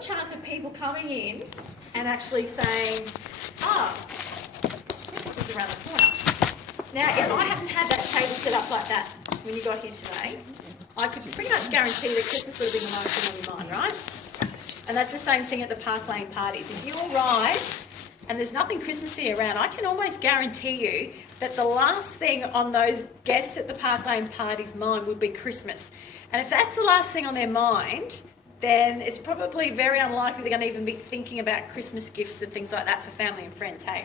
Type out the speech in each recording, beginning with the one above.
chance of people coming in and actually saying, oh, Christmas is around the corner. Now, if I hadn't had that table set up like that when you got here today, I could pretty much guarantee that Christmas would have been the last thing on your mind, right? And that's the same thing at the Park Lane parties. If you arrive and there's nothing Christmassy around, I can almost guarantee you that the last thing on those guests at the Park Lane party's mind would be Christmas. And if that's the last thing on their mind, then it's probably very unlikely they're going to even be thinking about Christmas gifts and things like that for family and friends, hey?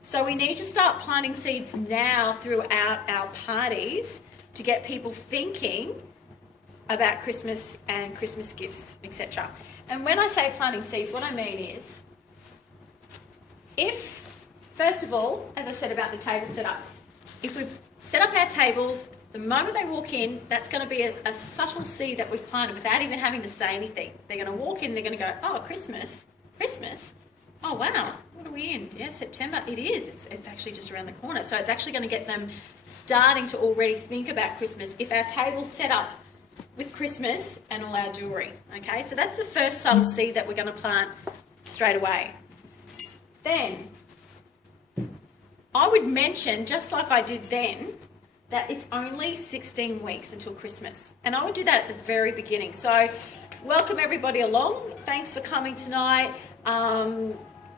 So we need to start planting seeds now throughout our parties to get people thinking about Christmas and Christmas gifts, etc. And when I say planting seeds, what I mean is, if, first of all, as I said about the table setup, if we set up our tables, the moment they walk in, that's going to be a subtle seed that we've planted without even having to say anything. They're going to walk in, they're going to go, oh, Christmas? Christmas? Oh, wow, what are we in? Yeah, September? It is. It's actually just around the corner. So it's actually going to get them starting to already think about Christmas if our table's set up with Christmas and all our jewellery, okay? So that's the first subtle seed that we're going to plant straight away. Then, I would mention, just like I did then, that it's only 16 weeks until Christmas. And I would do that at the very beginning. So, welcome everybody along. Thanks for coming tonight.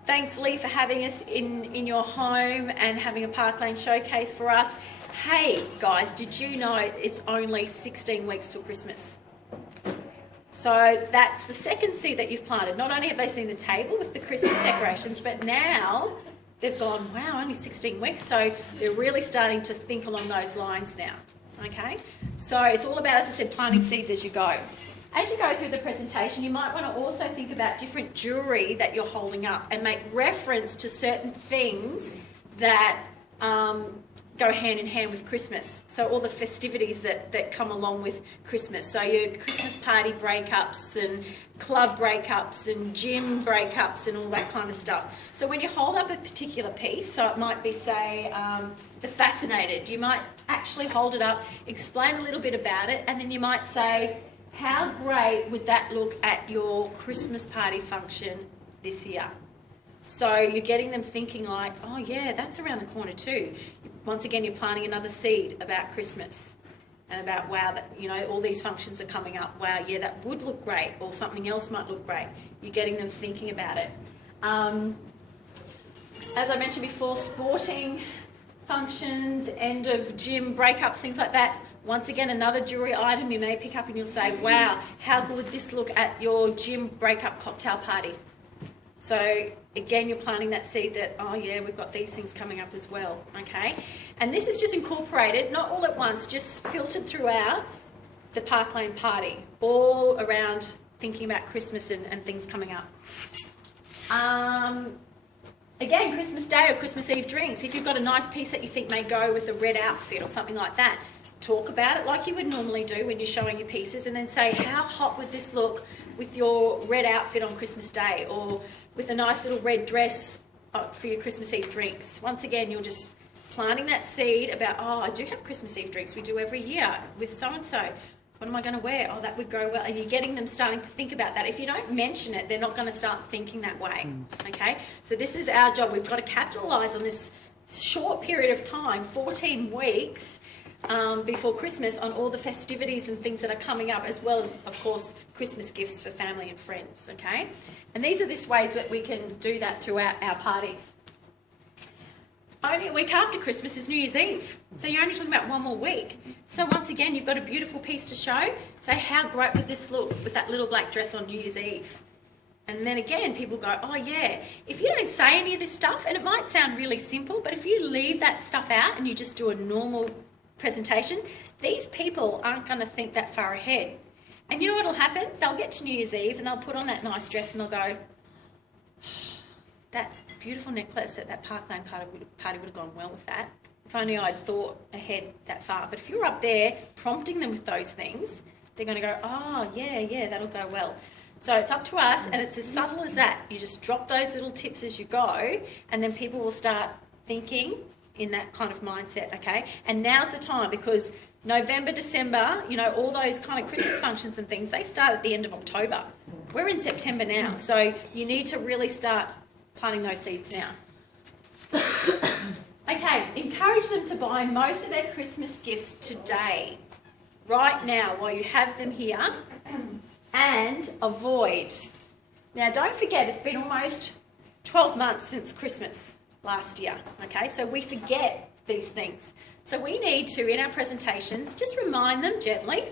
Thanks, Lee, for having us in your home and having a Park Lane showcase for us. Hey, guys, did you know it's only 16 weeks till Christmas? So that's the second seed that you've planted. Not only have they seen the table with the Christmas decorations, but now they've gone, wow, only 16 weeks. So they're really starting to think along those lines now, okay? So it's all about, as I said, planting seeds as you go. As you go through the presentation, you might want to also think about different jewellery that you're holding up and make reference to certain things that go hand in hand with Christmas. So all the festivities that come along with Christmas. So your Christmas party breakups and club breakups and gym breakups and all that kind of stuff. So when you hold up a particular piece, so it might be, say, the Fascinated, you might actually hold it up, explain a little bit about it, and then you might say, how great would that look at your Christmas party function this year? So you're getting them thinking like, oh yeah, that's around the corner too. Once again, you're planting another seed about Christmas and about, wow, that, you know, all these functions are coming up. Wow, yeah, that would look great, or something else might look great. You're getting them thinking about it. As I mentioned before, sporting functions, end of gym breakups, things like that. Once again, another jewellery item you may pick up and you'll say, wow, how good would this look at your gym breakup cocktail party? So again, you're planting that seed that, oh yeah, we've got these things coming up as well, okay? And this is just incorporated, not all at once, just filtered throughout the Park Lane party, all around thinking about Christmas and things coming up. Again, Christmas Day or Christmas Eve drinks. If you've got a nice piece that you think may go with a red outfit or something like that, talk about it like you would normally do when you're showing your pieces, and then say, how hot would this look with your red outfit on Christmas Day, or with a nice little red dress for your Christmas Eve drinks. Once again, you're just planting that seed about, oh, I do have Christmas Eve drinks. We do every year with so-and-so. What am I going to wear? Oh, that would go well. And you're getting them starting to think about that. If you don't mention it, they're not going to start thinking that way, okay? So this is our job. We've got to capitalise on this short period of time, 14 weeks, before Christmas, on all the festivities and things that are coming up, as well as, of course, Christmas gifts for family and friends, okay? And these are just ways that we can do that throughout our parties. Only a week after Christmas is New Year's Eve. So you're only talking about one more week. So once again, you've got a beautiful piece to show. Say, how great would this look with that little black dress on New Year's Eve? And then again, people go, oh yeah. If you don't say any of this stuff, and it might sound really simple, but if you leave that stuff out and you just do a normal presentation, these people aren't going to think that far ahead. And you know what will happen? They'll get to New Year's Eve and they'll put on that nice dress and they'll go, that beautiful necklace at that Park Lane party would have gone well with that. If only I'd thought ahead that far. But if you're up there prompting them with those things, they're going to go, oh, yeah, that'll go well. So it's up to us, and it's as subtle as that. You just drop those little tips as you go, and then people will start thinking in that kind of mindset, okay? And now's the time, because November, December, you know, all those kind of Christmas functions and things, they start at the end of October. We're in September now, so you need to really start planting those seeds now. Okay, encourage them to buy most of their Christmas gifts today, right now, while you have them here, and avoid. Now, don't forget, it's been almost 12 months since Christmas last year, okay? So we forget these things. So we need to, in our presentations, just remind them gently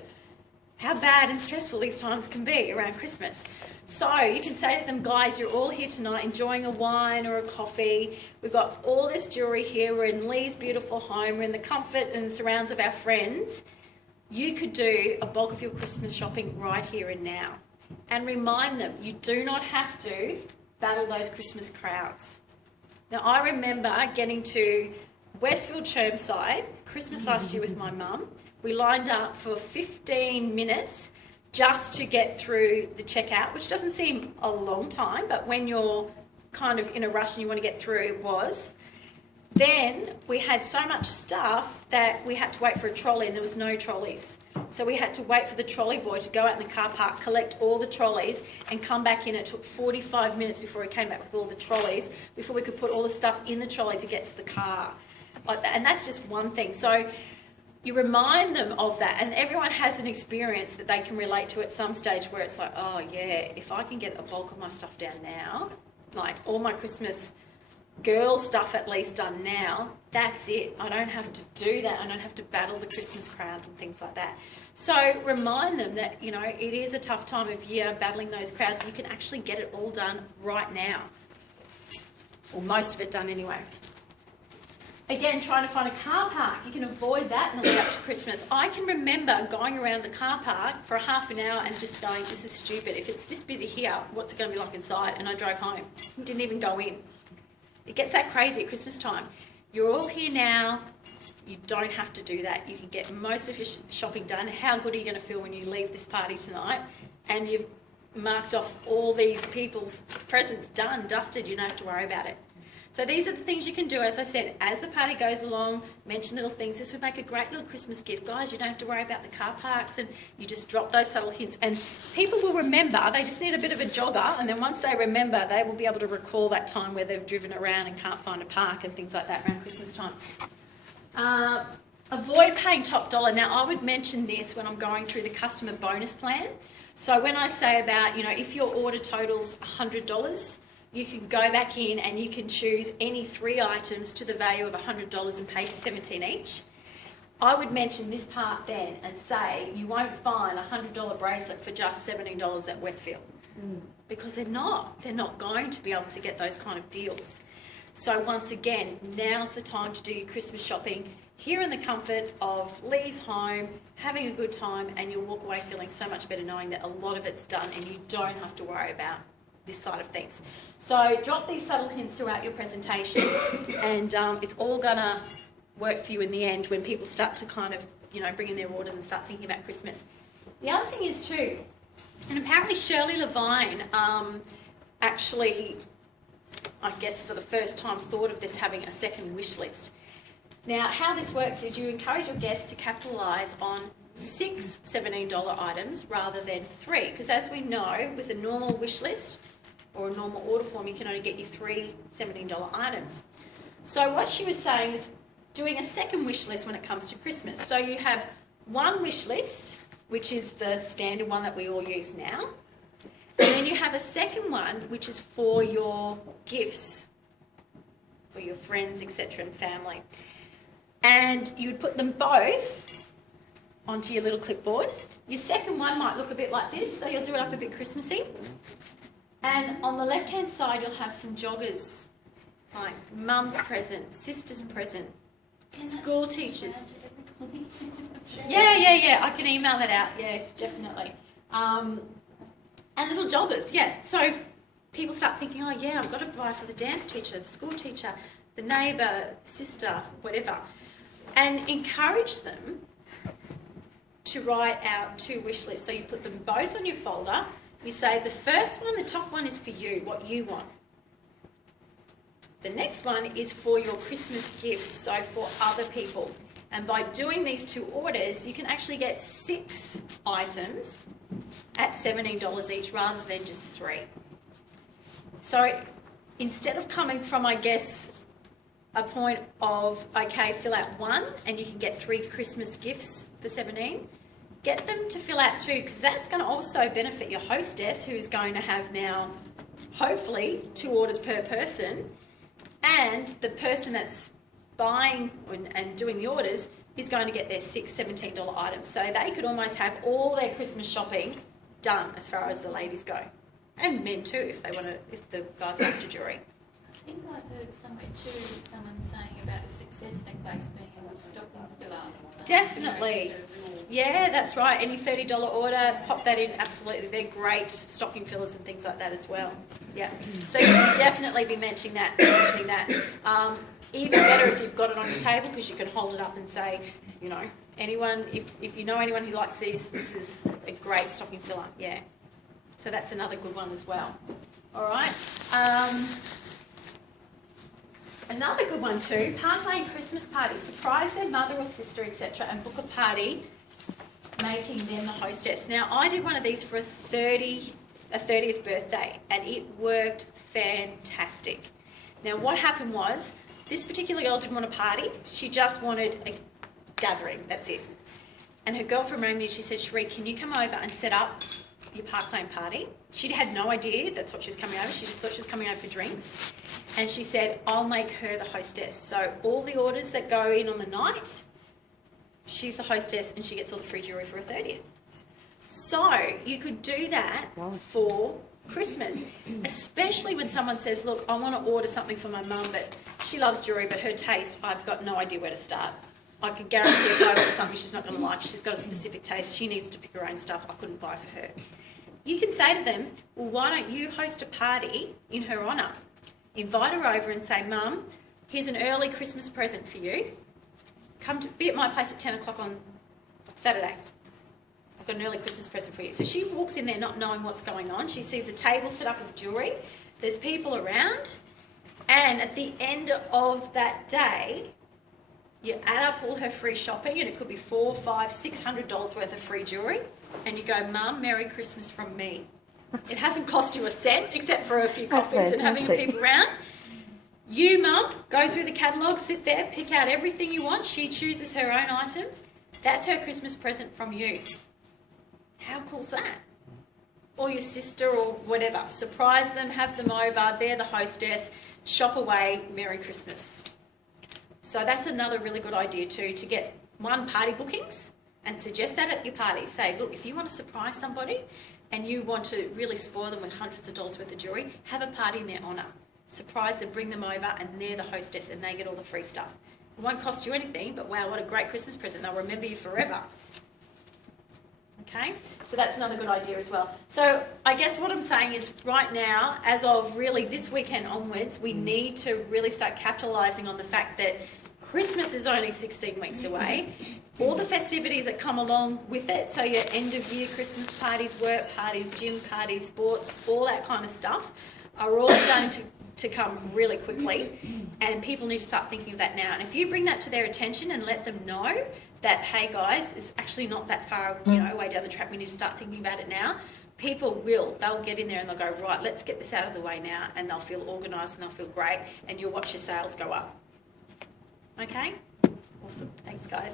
how bad and stressful these times can be around Christmas. So you can say to them, guys, you're all here tonight enjoying a wine or a coffee. We've got all this jewellery here. We're in Lee's beautiful home. We're in the comfort and surrounds of our friends. You could do a bulk of your Christmas shopping right here and now. And remind them, you do not have to battle those Christmas crowds. Now, I remember getting to Westfield Chermside, Christmas last year with my mum. We lined up for 15 minutes just to get through the checkout, which doesn't seem a long time, but when you're kind of in a rush and you want to get through, it was. Then we had so much stuff that we had to wait for a trolley, and there was no trolleys. So we had to wait for the trolley boy to go out in the car park, collect all the trolleys and come back in. It took 45 minutes before he came back with all the trolleys, before we could put all the stuff in the trolley to get to the car. Like that. And that's just one thing. So you remind them of that, and everyone has an experience that they can relate to at some stage where it's like, oh yeah, if I can get a bulk of my stuff down now, like all my Christmas girl stuff at least done now, that's it. I don't have to do that. I don't have to battle the Christmas crowds and things like that. So remind them that, you know, it is a tough time of year battling those crowds. You can actually get it all done right now, or most of it done anyway. Again, trying to find a car park. You can avoid that in the lead up to Christmas. I can remember going around the car park for half an hour and just going, this is stupid. If it's this busy here, what's it going to be like inside? And I drove home. Didn't even go in. It gets that crazy at Christmas time. You're all here now. You don't have to do that. You can get most of your shopping done. How good are you going to feel when you leave this party tonight and you've marked off all these people's presents done, dusted? You don't have to worry about it. So these are the things you can do. As I said, as the party goes along, mention little things. This would make a great little Christmas gift. Guys, you don't have to worry about the car parks, and you just drop those subtle hints. And people will remember. They just need a bit of a jogger, and then once they remember, they will be able to recall that time where they've driven around and can't find a park and things like that around Christmas time. Avoid paying top dollar. Now, I would mention this when I'm going through the customer bonus plan. So when I say about, you know, if your order totals $100, you can go back in and you can choose any 3 items to the value of $100 and pay to $17 each. I would mention this part then and say you won't find a $100 bracelet for just $17 at Westfield, because they're not going to be able to get those kind of deals. So once again, now's the time to do your Christmas shopping here in the comfort of Lee's home, having a good time, and you'll walk away feeling so much better knowing that a lot of it's done and you don't have to worry about this side of things. So drop these subtle hints throughout your presentation, and it's all gonna work for you in the end when people start to kind of, you know, bring in their orders and start thinking about Christmas. The other thing is too, and apparently Shirley Levine actually, I guess for the first time, thought of this, having a second wish list. Now, how this works is you encourage your guests to capitalise on 6 $17 items rather than 3, because as we know, with a normal wish list or a normal order form, you can only get you 3 $17 items. So what she was saying is doing a second wish list when it comes to Christmas. So you have one wish list, which is the standard one that we all use now, and then you have a second one which is for your gifts, for your friends, etc., and family. And you would put them both onto your little clipboard. Your second one might look a bit like this, so you'll do it up a bit Christmassy. And on the left-hand side, you'll have some joggers, like mum's present, sister's present, school teachers. Yeah, I can email that out, yeah, definitely. And little joggers, yeah. So people start thinking, oh yeah, I've got to buy for the dance teacher, the school teacher, the neighbour, sister, whatever. And encourage them to write out 2 wish lists. So you put them both on your folder. You say the first one, the top one, is for you, what you want. The next one is for your Christmas gifts, so for other people. And by doing these 2 orders, you can actually get 6 items at $17 each rather than just $3. So instead of coming from, I guess, a point of, okay, fill out 1 and you can get 3 Christmas gifts for $17, get them to fill out 2, because that's going to also benefit your hostess, who's going to have now, hopefully, 2 orders per person, and the person that's buying and doing the orders is going to get their 6 $17 items. So they could almost have all their Christmas shopping done as far as the ladies go. And men too, if they want to, if the guys are after jewellery. I think I heard somewhere too, someone saying about the success necklace being a good stocking filler. Definitely. Yeah, that's right. Any $30 order, pop that in. Absolutely. They're great stocking fillers and things like that as well. Yeah. So you can definitely be mentioning that. Even better if you've got it on your table, because you can hold it up and say, you know, anyone, if you know anyone who likes these, this is a great stocking filler. Yeah. So that's another good one as well. All right. Another good one too, parlaying Christmas parties. Surprise their mother or sister, etc., and book a party, making them the hostess. Now, I did one of these for a 30th birthday, and it worked fantastic. Now, what happened was, this particular girl didn't want a party. She just wanted a gathering, that's it. And her girlfriend rang me and she said, Sherree, can you come over and set up your Park Lane party? She had no idea that's what she was coming over. She just thought she was coming over for drinks. And she said, I'll make her the hostess. So all the orders that go in on the night, she's the hostess and she gets all the free jewellery for a 30th. So you could do that for Christmas, especially when someone says, look, I want to order something for my mum, but she loves jewellery, but her taste, I've got no idea where to start. I could guarantee if I order something she's not going to like, she's got a specific taste, she needs to pick her own stuff, I couldn't buy for her. You can say to them, well, why don't you host a party in her honour? Invite her over and say, Mum, here's an early Christmas present for you. Come to be at my place at 10 o'clock on Saturday. I've got an early Christmas present for you. So she walks in there not knowing what's going on. She sees a table set up with jewellery. There's people around. And at the end of that day, you add up all her free shopping, and it could be $400, $500, $600 worth of free jewellery. And you go, Mum, Merry Christmas from me. It hasn't cost you a cent, except for a few coffees and having people around. You, Mum, go through the catalogue, sit there, pick out everything you want. She chooses her own items. That's her Christmas present from you. How cool's that? Or your sister or whatever. Surprise them, have them over. They're the hostess. Shop away. Merry Christmas. So that's another really good idea too, to get party bookings and suggest that at your party. Say, look, if you want to surprise somebody and you want to really spoil them with hundreds of dollars worth of jewellery, have a party in their honour. Surprise them, bring them over, and they're the hostess and they get all the free stuff. It won't cost you anything, but wow, what a great Christmas present. They'll remember you forever. Okay, so that's another good idea as well. So I guess what I'm saying is right now, as of really this weekend onwards, we need to really start capitalising on the fact that Christmas is only 16 weeks away. All the festivities that come along with it, so your end of year Christmas parties, work parties, gym parties, sports, all that kind of stuff, are all starting to come really quickly, and people need to start thinking of that now. And if you bring that to their attention and let them know that, hey guys, it's actually not that far, way down the track, we need to start thinking about it now, they'll get in there and they'll go, right, let's get this out of the way now, and they'll feel organised and they'll feel great, and you'll watch your sales go up. Okay? Awesome. Thanks, guys.